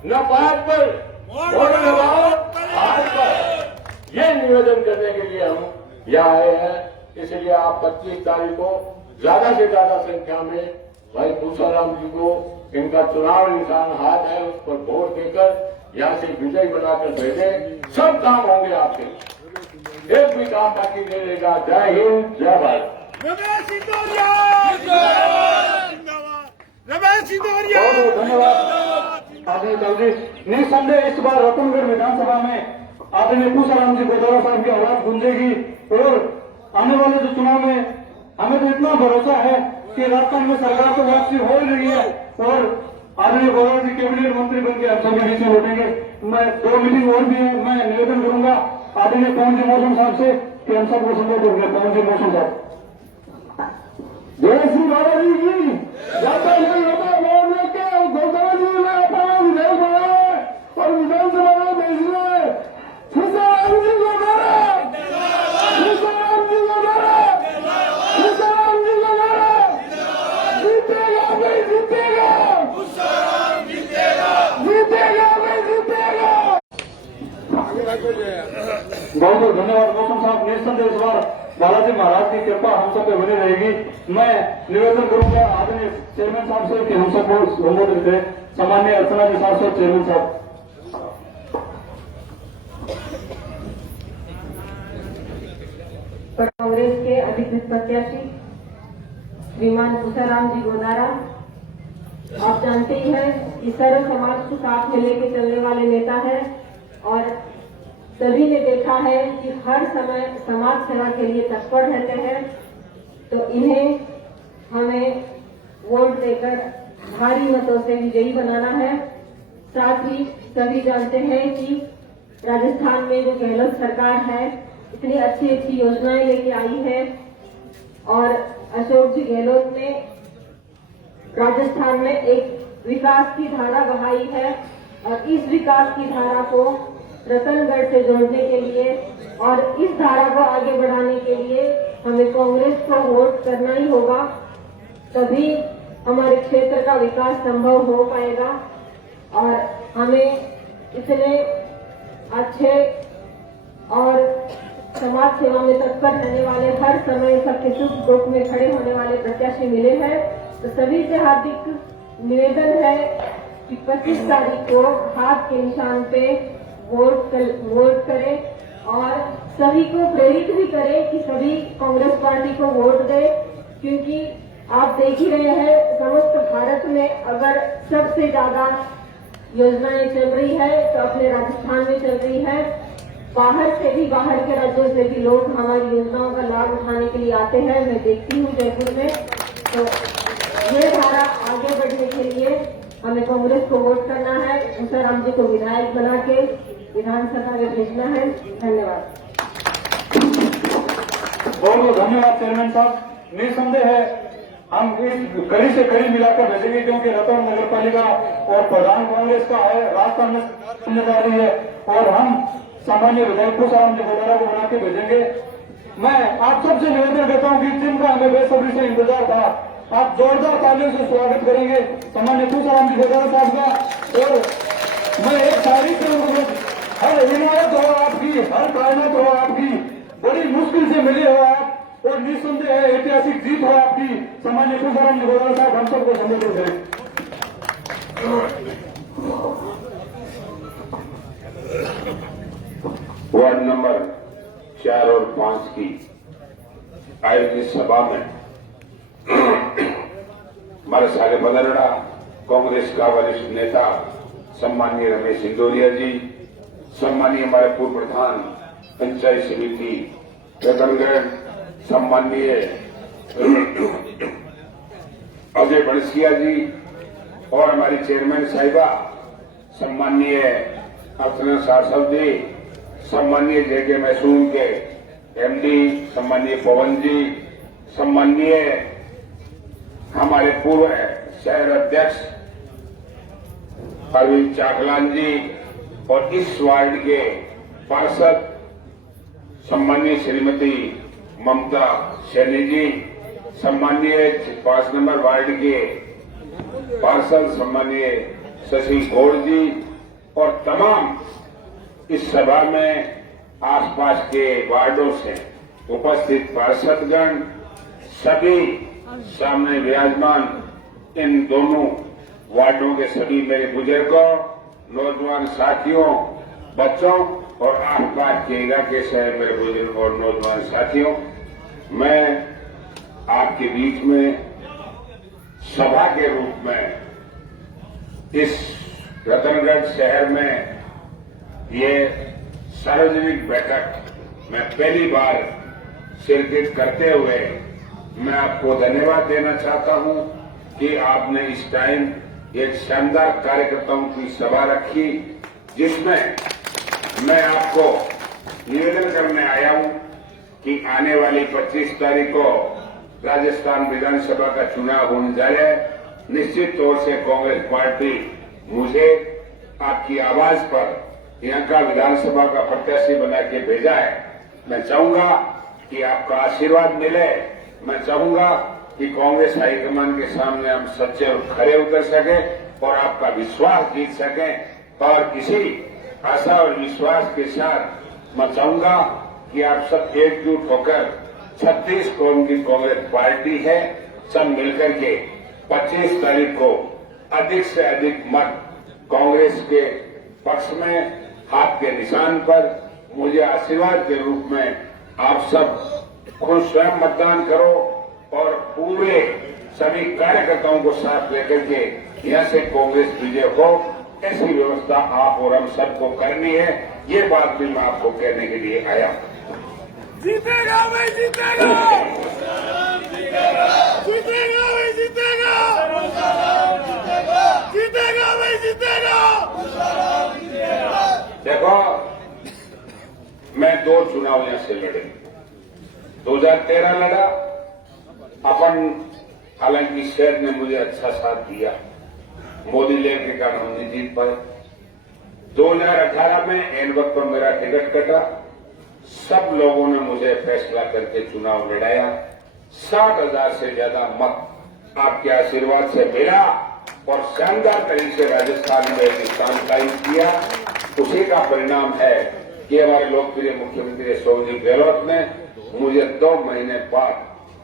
न पात पर मोहर लगाओ, हाथ पर। ये निवेदन करने के लिए हम यहाँ आए हैं। इसलिए आप 25 तारीख को ज्यादा से ज्यादा संख्या में भाई पूसाराम जी को, इनका चुनाव निशान हाथ है, उस पर वोट देकर यहाँ से विजयी बनाकर भेजें। सब काम होंगे आपके, एक भी काम बाकी नहीं रहेगा। जय हिंद, जय भारत। बहुत बहुत धन्यवाद आदरणीय चौधरी। निस्संदेह इस बार रतनगढ़ विधानसभा में आदरणीय पूसाराम जी गोदारा साहब की आवाज गूंजेगी, और आने वाले जो चुनाव में हमें तो इतना भरोसा है कि राजस्थान में सरकार तो वापसी हो ही रही है, और आदरणीय गोदारा जी कैबिनेट मंत्री बनकर हम सब बीच में लौटेंगे। मैं 2 मीटिंग और भी है, मैं निवेदन करूंगा आदरणीय पवन जी मौसम साहब से कि हम सबको संबोधित होंगे। पवन जी मौसम साहब। जय श्री बाबा जी की जाता नहीं होता लोग लेके गोदारा जी ने अपना विजय बनाया और विधानसभा में भेजना पूसाराम जी गोदारा, पूसाराम जी गोदारा, पूसाराम जी गोदारा। जीतेगा भाई जीतेगा, पूसाराम जीतेगा, जीतेगा भाई जीतेगा। बहुत बहुत धन्यवाद मौसम साहब। निस्संदेह इस बार बालाजी महाराज की कृपा हम सब पे बनी रहेगी। मैं निवेदन करूंगा आदरणीय चेयरमैन साहब से कि हम सबको संबोधित करें। सामान्य अर्चना जी साहब, चेयरमैन साहब। कांग्रेस के अधिकृत प्रत्याशी श्रीमान पूसाराम जी गोदारा, आप जानते ही हैं कि सर्व समाज को साथ में लेके चलने वाले नेता हैं, और सभी ने देखा है कि हर समय समाज सेवा के लिए तत्पर रहते हैं। तो इन्हें हमें वोट देकर भारी मतों से विजयी बनाना है। साथ ही सभी जानते हैं कि राजस्थान में जो गहलोत सरकार है इतनी अच्छी अच्छी योजनाएं लेके आई है, और अशोक जी गहलोत ने राजस्थान में एक विकास की धारा बहाई है, और इस विकास की धारा को रतनगढ़ से जोड़ने के लिए और इस धारा को आगे बढ़ाने के लिए हमें कांग्रेस को वोट करना ही होगा, तभी हमारे क्षेत्र का विकास संभव हो पाएगा। और हमें इतने अच्छे और समाज सेवा में तत्पर रहने वाले, हर समय सबके सुख दुख में खड़े होने वाले प्रत्याशी मिले हैं। तो सभी से हार्दिक निवेदन है कि 25 तारीख को हाथ के निशान पे वोट करें, और सभी को प्रेरित भी करें कि सभी कांग्रेस पार्टी को वोट दें, क्योंकि आप देख ही रहे हैं समस्त भारत में अगर सबसे ज्यादा योजनाएं चल रही है तो अपने राजस्थान में चल रही है। बाहर से भी, बाहर के राज्यों से भी लोग हमारी योजनाओं का लाभ उठाने के लिए आते हैं। मैं देखती हूँ जयपुर में। तो ये धारा आगे बढ़ने के लिए हमें कांग्रेस को वोट करना है, पूसाराम जी को विधायक बना के विधानसभा में भेजना है। धन्यवाद। बहुत बहुत धन्यवाद चेयरमैन साहब। निस्संदेह है हम इस कड़ी से कड़ी मिलाकर भेजेंगे, क्योंकि रतन नगर पालिका और प्रधान कांग्रेस का है, राजस्थान में जिम्मेदारी है, और हम सामान्य विधायक पूसाराम जी गोदारा को बना के भेजेंगे। मैं आप सबसे निवेदन करता हूँ कि जिनका हमें बेसब्री से इंतजार था, आप जोरदार तालियों से स्वागत करेंगे सामान्य पूसाराम जी गोदारा साहब का। और मैं एक तारीख के हर हिमायत हो आपकी, हर कायनात हो आपकी, बड़ी मुश्किल से मिले हो आप, और निस्संदेह है ऐतिहासिक जीत हो आपकी। सामान्य पूसाराम जी गोदारा साहब हम सबको संबोधित करें। वार्ड नंबर 4 और 5 की आयोजित सभा में हमारे सारे बदलड़ा कांग्रेस का वरिष्ठ नेता सम्माननीय रमेश सिंदोरिया जी, सम्माननीय हमारे पूर्व प्रधान पंचायत समिति रतनगढ़, सम्माननीय अजय बड़सिया जी और हमारी चेयरमैन साहिबा सम्माननीय अर्चना साहब जी, सम्माननीय जेके मैसूम के एमडी सम्माननीय पवन जी, सम्माननीय हमारे पूर्व शहर अध्यक्ष अरविंद चाकलान जी और इस वार्ड के पार्षद सम्माननीय श्रीमती ममता सैनी जी, सम्माननीय 5 नंबर वार्ड के पार्षद सम्माननीय शशि गौड़ जी और तमाम इस सभा में आसपास के वार्डों से उपस्थित पार्षदगण, सभी सामने विराजमान इन दोनों वार्डों के सभी मेरे बुजुर्गों, नौजवान साथियों, बच्चों और आसपास के इलाके से मेरे बुजुर्ग और नौजवान साथियों, मैं आपके बीच में सभा के रूप में इस रतनगढ़ शहर में ये सार्वजनिक बैठक में पहली बार शिरकत करते हुए मैं आपको धन्यवाद देना चाहता हूं कि आपने इस टाइम एक शानदार कार्यकर्ताओं की सभा रखी, जिसमें मैं आपको निवेदन करने आया हूं कि आने वाली 25 तारीख को राजस्थान विधानसभा का चुनाव होने जा रहा है। निश्चित तौर से कांग्रेस पार्टी मुझे आपकी आवाज पर यहां का विधानसभा का प्रत्याशी बना के भेजा है। मैं चाहूंगा कि आपका आशीर्वाद मिले। मैं चाहूंगा कि कांग्रेस हाईकमान के सामने हम सच्चे और खरे उतर सके और आपका विश्वास जीत सकें। और इसी आशा और विश्वास के साथ मैं चाहूंगा कि आप सब एकजुट होकर 36 कौम की कांग्रेस पार्टी है, सब मिलकर के 25 तारीख को अधिक से अधिक मत कांग्रेस के पक्ष में हाथ के निशान पर मुझे आशीर्वाद के रूप में आप सब खुद स्वयं मतदान करो और पूरे सभी कार्यकर्ताओं को साथ लेकर के यहां से कांग्रेस विजय हो, ऐसी व्यवस्था आप और हम सबको करनी है। ये बात भी मैं आपको कहने के लिए आया। जीतेगा भाई, जीतेगा जीतेगा भाई, जीतेगा जीतेगा भाई, जीतेगा। देखो, मैं 2 चुनाव यहां से लड़े। 2013 लड़ा अपन, हालांकि शहर ने मुझे अच्छा साथ दिया, मोदी लेर के कारण हम नहीं जीत पाए। 2018 में एन वक्त पर मेरा टिकट कटा, सब लोगों ने मुझे फैसला करके चुनाव लड़ाया। 60,000 से ज्यादा मत आपके आशीर्वाद से मिला और शानदार तरीके से राजस्थान में एक स्थान कायम किया। उसी का परिणाम है कि हमारे लोकप्रिय मुख्यमंत्री अशोक जी गहलोत ने मुझे 2 महीने बाद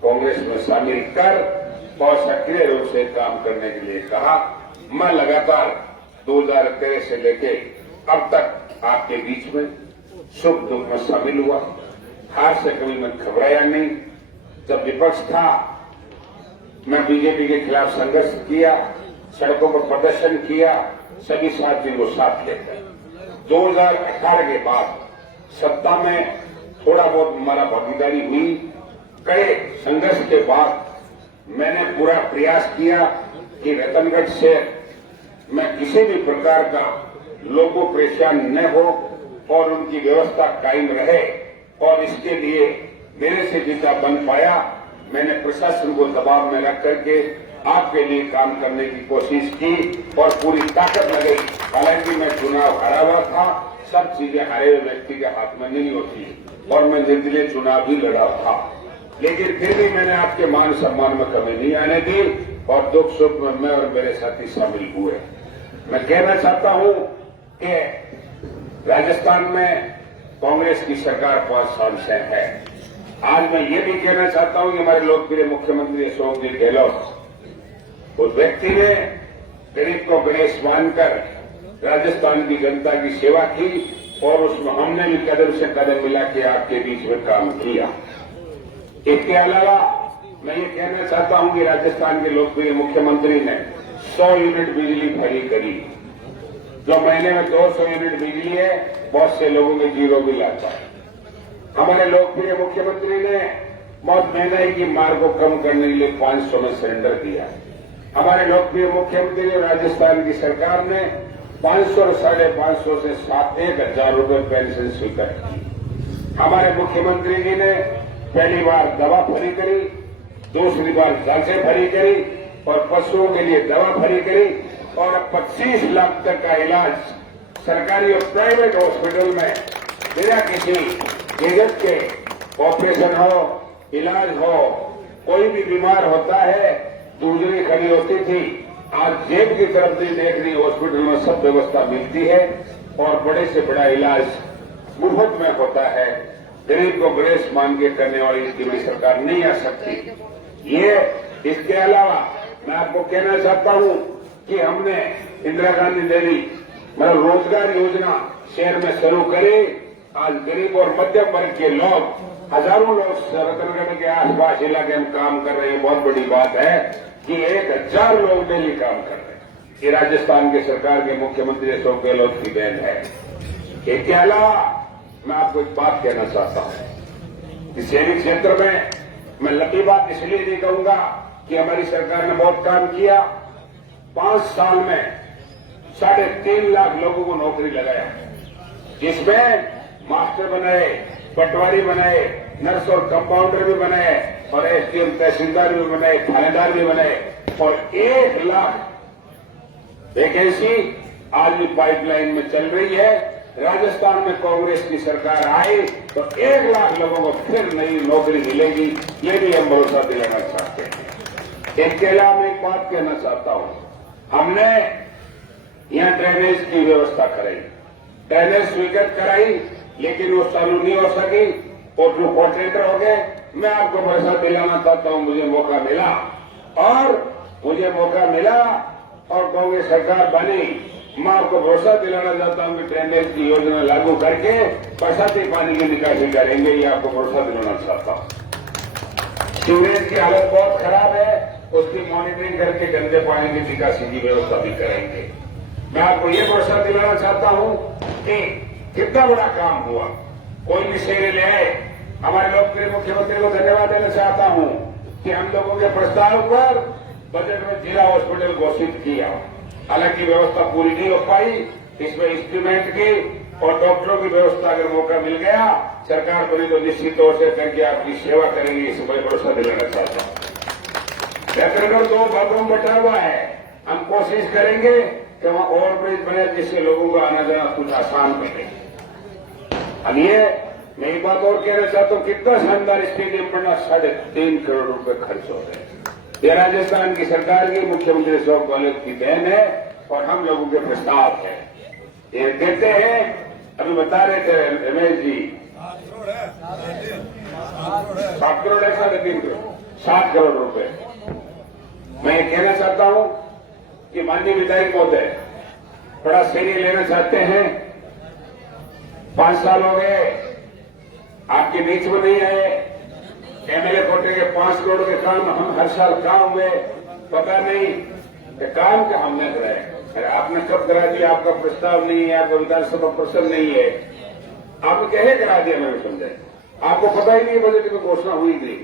कांग्रेस में शामिल कर और सक्रिय रूप से काम करने के लिए कहा। मैं लगातार 2013 से लेके अब तक आपके बीच में सुख दुख में शामिल हुआ। हार से कभी मैं घबराया नहीं। जब विपक्ष था, मैं बीजेपी के खिलाफ संघर्ष किया, सड़कों पर प्रदर्शन किया, सभी साथियों को साथ लेकर 2018 के बाद सत्ता में थोड़ा बहुत हमारा भागीदारी हुई। कड़े संघर्ष के बाद मैंने पूरा प्रयास किया कि रतनगढ़ से मैं किसी भी प्रकार का लोगों परेशान न हो और उनकी व्यवस्था कायम रहे, और इसके लिए मेरे से जितना बन पाया मैंने प्रशासन को दबाव में रख करके आपके लिए काम करने की कोशिश की और पूरी ताकत लगाई। हालांकि मैं चुनाव हारा हुआ था, सब चीजें हारे हुए व्यक्ति के हाथ में नहीं होती और मैं निर्दलीय चुनाव भी लड़ा था, लेकिन फिर भी मैंने आपके मान सम्मान में कमी नहीं आने दी और दुख सुख में मैं और मेरे साथी शामिल हुए। मैं कहना चाहता हूं कि राजस्थान में कांग्रेस की सरकार 5 साल से है। आज मैं ये भी कहना चाहता हूं कि हमारे लोकप्रिय मुख्यमंत्री अशोक जी गहलोत, उस व्यक्ति ने गरीब को गणेश मानकर राजस्थान की जनता की सेवा की, और उसमें हमने भी कदम से कदम मिला के आपके बीच में काम किया। इसके अलावा मैं ये कहना चाहता हूं कि राजस्थान के लोकप्रिय मुख्यमंत्री ने 100 यूनिट बिजली फ्री करी। जो महीने में 200 यूनिट बिजली है, बहुत से लोगों के जीरो बिल आता है। हमारे लोकप्रिय मुख्यमंत्री ने बहुत महंगाई की मार को कम करने के लिए 500 में सिलेंडर दिया। हमारे लोकप्रिय मुख्यमंत्री और राजस्थान की सरकार ने 500 और 550 से 1,000 रुपये पेंशन स्वीकार की। हमारे मुख्यमंत्री जी ने पहली बार दवा फ्री करी, दूसरी बार जांचें फ्री करी और पशुओं के लिए दवा फ्री करी और 25 लाख तक का इलाज सरकारी और प्राइवेट हॉस्पिटल में बिना किसी झिझक के ऑपरेशन हो, इलाज हो। कोई भी बीमार होता है, दूसरी खड़ी होती थी, आज जेब की तरफ नहीं देख रही, हॉस्पिटल में सब व्यवस्था मिलती है और बड़े से बड़ा इलाज मुफ्त में होता है। गरीब को ग्रेस मान के करने वाली इतनी बड़ी सरकार नहीं आ सकती। ये इसके अलावा मैं आपको कहना चाहता हूं कि हमने इंदिरा गांधी डेली मतलब रोजगार योजना शहर में शुरू करी। आज गरीब और मध्यम वर्ग के लोग, हजारों लोग रतनगढ़ के आसपास इलाके में काम कर रहे हैं। बहुत बड़ी बात है कि 1,000 लोग डेली काम कर रहे हैं। ये राजस्थान के सरकार के मुख्यमंत्री अशोक गहलोत की देन है। इसके अलावा मैं आपको एक बात कहना चाहता हूं कि शहरी क्षेत्र में मैं लंबी बात इसलिए नहीं कहूंगा कि हमारी सरकार ने बहुत काम किया। 5 साल में 3.5 लाख लोगों को नौकरी लगाया, जिसमें मास्टर बनाए, पटवारी बनाए, नर्स और कंपाउंडर भी बनाए और एसडीएम तहसीलदार भी बनाए, थानेदार भी बनाए और 1 लाख वैकेंसी आज भी पाइपलाइन में चल रही है। राजस्थान में कांग्रेस की सरकार आई तो 1 लाख लोगों को फिर नई नौकरी मिलेगी, ये भी हम भरोसा दिलाना चाहते हैं। इसके अलावा मैं एक बात कहना चाहता हूं, हमने यहां ड्रेनेज की व्यवस्था कराई, ड्रेनेज स्वीकृत कराई, लेकिन वो चालू नहीं हो सकी और जो कॉन्ट्रेक्टर हो गए। मैं आपको भरोसा दिलाना चाहता हूं, मुझे मौका मिला और कांग्रेस सरकार बनी। मैं आपको भरोसा दिलाना चाहता हूं कि ड्रेनेज की योजना लागू करके बरसाती पानी की निकासी करेंगे, ये आपको भरोसा दिलाना चाहता हूं। सीवरेज की हालत बहुत खराब है, उसकी मॉनिटरिंग करके गंदे पानी की निकासी की व्यवस्था भी करेंगे। मैं आपको ये भरोसा दिलाना चाहता हूं कि कितना बड़ा काम हुआ। कोई भी शेर ले आए, हमारे लोकप्रिय मुख्यमंत्री को धन्यवाद देना चाहता हूं कि हम लोगों के प्रस्ताव पर बजट में जिला हॉस्पिटल घोषित किया। हालांकि व्यवस्था पूरी नहीं हो पाई, इसमें इंस्ट्रूमेंट की और डॉक्टरों की व्यवस्था अगर मौका मिल गया, सरकार बनी तो निश्चित तौर से करके आपकी सेवा करेंगे, इस पर भरोसा दिलाना चाहता हूं। रतनगढ़ 2 भागों में बटा हुआ है, हम कोशिश करेंगे कि वहां ओवरब्रिज बने जिससे लोगों का आना जाना कुछ आसान बने। अब ये मैं एक बात और कहना चाहता हूं, कितना शानदार स्टेडियम बनना, 3.5 करोड़ रुपए खर्च हो रहे हैं। ये राजस्थान की सरकार की मुख्यमंत्री अशोक गहलोत की देन है और हम लोगों के प्रस्ताव है। ये कहते हैं, अभी बता रहे थे रमेश जी, 7 करोड़ है, 3.5 करोड़, 7 करोड़ रुपए। मैं ये कहना चाहता हूं कि माननीय विधायक महोदय बड़ा सीरियस लेना चाहते हैं। 5 साल हो गए, आपके बीच में नहीं आए। एमएलए कोटे के 5 करोड़ के काम हम हर साल काम हुए, पता नहीं कि काम क्या हमने कराए। अरे आपने कब करा दिया, आपका प्रस्ताव नहीं है, आपका विधानसभा प्रसन्न नहीं है, आपने कहे करा दिया, मैं समझे आपको पता ही नहीं बजट में घोषणा हुई थी,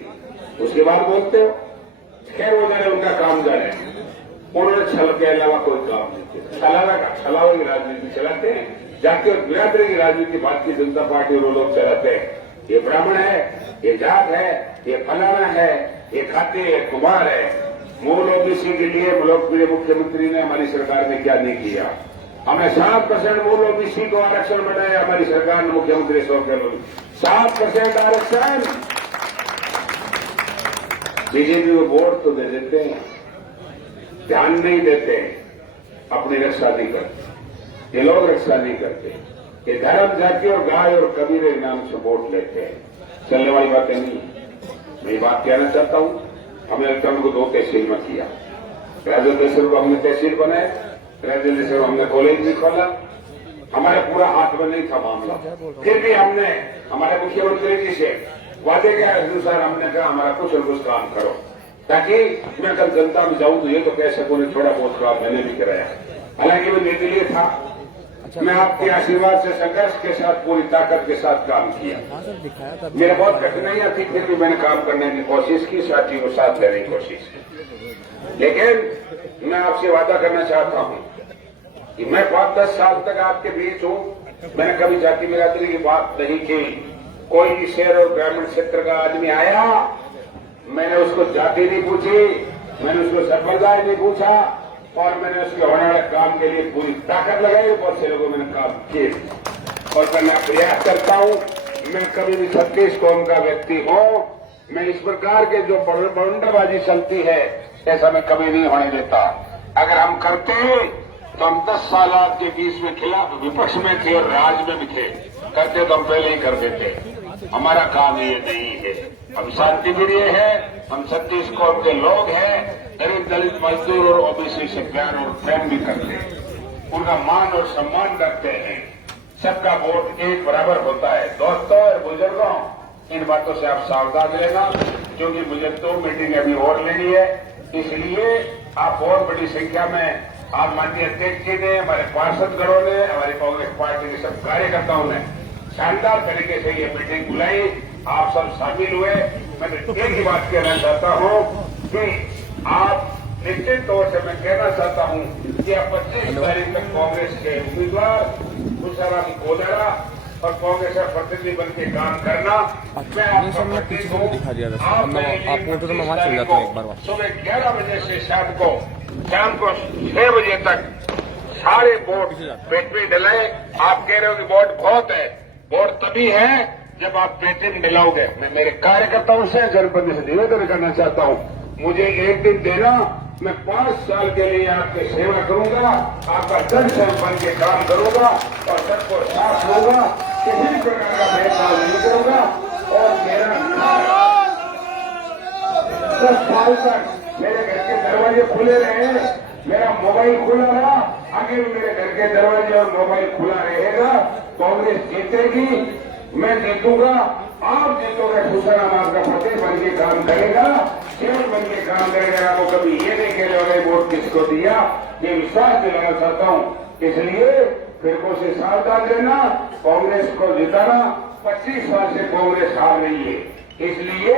उसके बाद बोलते हो। खैर वो जाने, उनका काम जाने, उन्होंने छल के अलावा कोई काम नहीं किया। छलावे की राजनीति चलाते हैं, जाति और बिरादरी की राजनीति भारतीय जनता पार्टी और लोग चलाते हैं। ये ब्राह्मण है, ये जाट है, ये फलाना है, ये खाते है, कुमार है। मूल ओबीसी के लिए लोकप्रिय मुख्यमंत्री ने, हमारी सरकार ने क्या नहीं किया। हमें 7% मूल ओबीसी को आरक्षण बनाया हमारी सरकार ने, मुख्यमंत्री अशोक गहलोत 7% आरक्षण। बीजेपी को वोट तो दे देते हैं, ध्यान नहीं देते, अपनी रक्षा नहीं करते। ये लोग रक्षा नहीं करते, ये धर्म, जाति और गाय और कबीरे के नाम से वोट लेते हैं। चलने वाली बातें नहीं। मैं ये बात कहना चाहता हूं, हमने इलेक्ट्रॉन को 2 तहसील में किया। ग्रेजुएट तहसील को हमने तहसील बनाए, ग्रेजुएट तहसील हमने कॉलेज भी खोला, हमारे पूरा हाथ में नहीं था मामला। फिर भी हमने हमारे मुख्यमंत्री जी से वादे के अनुसार हमने कहा हमारा कुछ और कुछ काम करो, ताकि मैं कल जनता में जाऊं तो ये तो कह सकूं थोड़ा बहुत काम मैंने भी कराया। हालांकि मैं निर्दलीय था, मैं आपके आशीर्वाद से संघर्ष के साथ पूरी ताकत के साथ काम किया। मेरे बहुत कठिनाइयां थी, फिर भी मैंने काम करने की कोशिश की, साथी को साथ लेने की कोशिश की। लेकिन मैं आपसे वादा करना चाहता हूं कि मैं 5-10 साल तक आपके बीच हूं, मैंने कभी जाति बिरादरी की बात नहीं की। कोई भी शहर और ग्रामीण क्षेत्र का आदमी आया, मैंने उसको जाति नहीं पूछी, मैंने उसको संप्रदाय नहीं पूछा, और मैंने उसके होने वाले काम के लिए पूरी ताकत लगाई। बहुत से लोगों मैंने काम किए और मैं प्रयास करता हूं, मैं कभी भी 36 कौम का व्यक्ति हूं, मैं इस प्रकार के जो बवंडरबाजी चलती है ऐसा मैं कभी नहीं होने देता। अगर हम करते हैं तो हम 10 साल आपके बीच में खिलाफ विपक्ष में थे और राज में भी थे, करते तो हम पहले ही कर देते। हमारा काम ये नहीं है, हम शांति प्रिय हैं, हम 36 कौम के लोग हैं, गरीब दलित मजदूर और ओबीसी से प्यार और प्रेम भी करते हैं, उनका मान और सम्मान रखते हैं। सबका वोट एक बराबर होता है। दोस्तों और बुजुर्गों, इन बातों से आप सावधान रहना, क्योंकि मुझे 2 मीटिंग अभी और लेनी है, इसलिए आप और बड़ी संख्या में आप माननीय अध्यक्ष जी ने, हमारे पार्षदगणों ने, हमारी कांग्रेस पार्टी के सब कार्यकर्ताओं ने शानदार तरीके से ये मीटिंग बुलाई, आप सब शामिल हुए। मैं एक ही बात कहना चाहता हूं कि आप निश्चित तौर से मैं कहना चाहता हूं कि आप 25 तारीख तक कांग्रेस के उम्मीदवार खुशाराम गोदारा और कांग्रेस का प्रतिनिधि बन के काम करना। मैं आपको पीछे दिखा दिया था, आप तो मैं वहां चल जाता हूं एक बार। सुबह 11 बजे से शाम को 6 बजे तक सारे वोट बैटरी में डलाए। आप कह रहे हो कि वोट बहुत है, वोट तभी है जब आप बैटरी में डलाओगे। मैं मेरे कार्यकर्ताओं से, जनप्रतिनिधि से निवेदन करना चाहता हूं, मुझे एक दिन देना, मैं 5 साल के लिए आपकी सेवा करूंगा, आपका जन सेवक बन के काम करूंगा और सबको साथ लूंगा, किसी भी प्रकार का भेदभाव नहीं करूंगा। और मेरा 10 साल तक मेरे घर के दरवाजे खुले रहे, मेरा मोबाइल खुला रहा, आगे भी मेरे घर के दरवाजे और मोबाइल खुला रहेगा। कांग्रेस जीतेगी, मैं जीतूंगा, आप जीतोगे, खुशाराम आपका फतेह बन के काम करेगा, सेवक बन के काम करेगा। आपको कभी ये नहीं कह रहे वोट किसको दिया, ये विश्वास दिलाना चाहता हूं। इसलिए फिर से सावधान रहना, कांग्रेस को जिताना। 25 साल से कांग्रेस हार रही है, इसलिए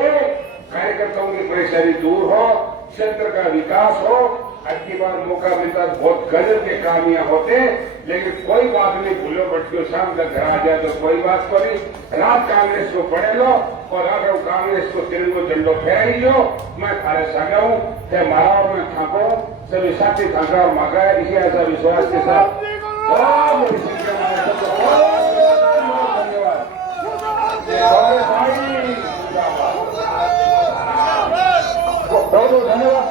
कार्यकर्ताओं की परेशानी दूर हो, क्षेत्र का विकास हो। अब की बार मौका मिलता बहुत गजब के काम यहाँ होते, लेकिन कोई बात नहीं, भूलो भटको शाम तक घर आ जाए तो कोई बात को नहीं। रात कांग्रेस को पढ़े लो और अगर कांग्रेस को तिरंगो झंडो फहराई लो। मैं थारे सागा हूँ, मारा और मैं थाको, सभी साथी थाका और माका है। इसी ऐसा विश्वास के साथ बहुत बड़ी संख्या में धन्यवाद। बहुत बहुत धन्यवाद।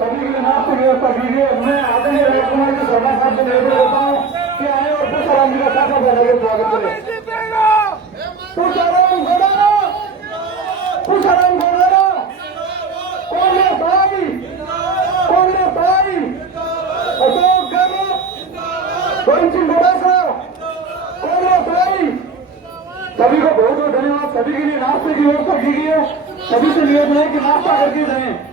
सभी के लिए नाश्ते की व्यवस्था कीजिए। मैं आदरणीय राजकुमार जी शर्मा साहब से निवेदन करता हूँ कि आए और खुशाराम जी का साथ स्वागत करें। खुशाराम गोदारा, खुशाराम गोदारा, कांग्रेस भाई, कांग्रेस भाई, अशोक गहलोत, गोविंद सिंह डोटासरा, कांग्रेस भाई। सभी को बहुत बहुत धन्यवाद। सभी के लिए नाश्ते की व्यवस्था कीजिए। सभी से निवेदन है कि नाश्ता करके जाएं।